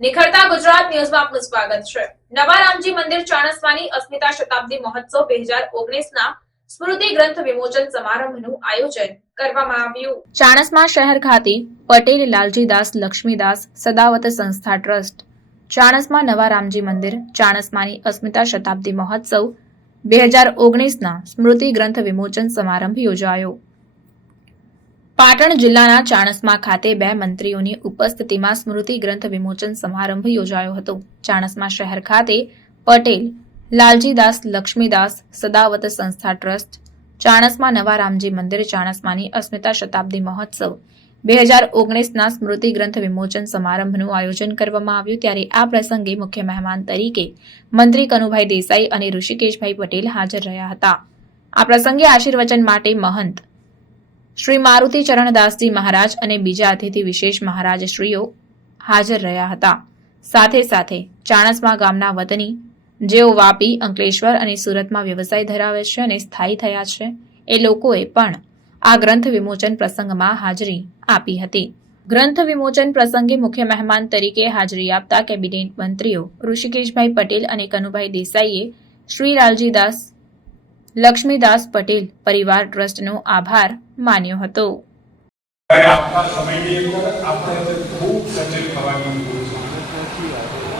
નિખરતા ગુજરાત ન્યૂઝમાં આપનું સ્વાગત છે। નવા રામજી મંદિર ચાણસ્માની અસ્મિતા શતાબ્દી મહોત્સવ 2019ના સ્મૃતિ ગ્રંથ વિમોચન સમારંભનું આયોજન કરવામાં આવ્યું। ચાણસ્મા શહેર ખાતે પટેલ લાલજીદાસ લક્ષ્મીદાસ સદાવત સંસ્થા ટ્રસ્ટ ચાણસ્મા નવા રામજી મંદિર ચાણસ્માની અસ્મિતા શતાબ્દી મહોત્સવ 2019ના સ્મૃતિ ગ્રંથ વિમોચન સમારંભ યોજાયો। પાટણ જિલ્લાના ચાણસ્મા ખાતે 2 મંત્રીઓની ઉપસ્થિતિમાં સ્મૃતિ ગ્રંથ વિમોચન સમારંભ યોજાયો હતો। ચાણસ્મા શહેર ખાતે પટેલ લાલજીદાસ લક્ષ્મીદાસ સદાવત સંસ્થા ટ્રસ્ટ ચાણસ્મા નવા રામજી મંદિર ચાણસ્માની અસ્મિતા શતાબ્દી મહોત્સવ 2019ના સ્મૃતિ ગ્રંથ વિમોચન સમારંભનું આયોજન કરવામાં આવ્યું। ત્યારે આ પ્રસંગે મુખ્ય મહેમાન તરીકે મંત્રી કનુભાઈ દેસાઈ અને ઋષિકેશભાઈ પટેલ હાજર રહ્યા હતા। આ પ્રસંગે આશીર્વચન માટે મહંત શ્રી મારુતિ ચરણદાસજી મહારાજ અને બીજા અતિથિ વિશેષ મહારાજશ્રીઓ હાજર રહ્યા હતા। સાથે સાથે ચાણસ્મા ગામના વતની જેઓ વાપી, અંકલેશ્વર અને સુરતમાં વ્યવસાય ધરાવે છે અને સ્થાયી થયા છે એ લોકોએ પણ આ ગ્રંથ વિમોચન પ્રસંગમાં હાજરી આપી હતી। ગ્રંથ વિમોચન પ્રસંગે મુખ્ય મહેમાન તરીકે હાજરી આપતા કેબિનેટ મંત્રીઓ ઋષિકેશભાઈ પટેલ અને કનુભાઈ દેસાઈએ શ્રી લાલજીદાસ લક્ષ્મીદાસ પટેલ પરિવાર ટ્રસ્ટનો આભાર માન્યો હતો।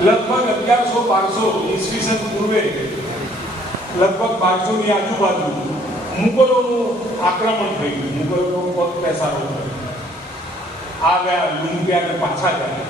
लगभग 1100-1200 ईस्वीसन पूर्वे लगभग 1200 ની આજુબાજુ મુગલોનું આક્રમણ થયું। મુગલોનો પગ પેસારો થયો, આવ્યા, લૂંટ્યા અને પાછા ગયા।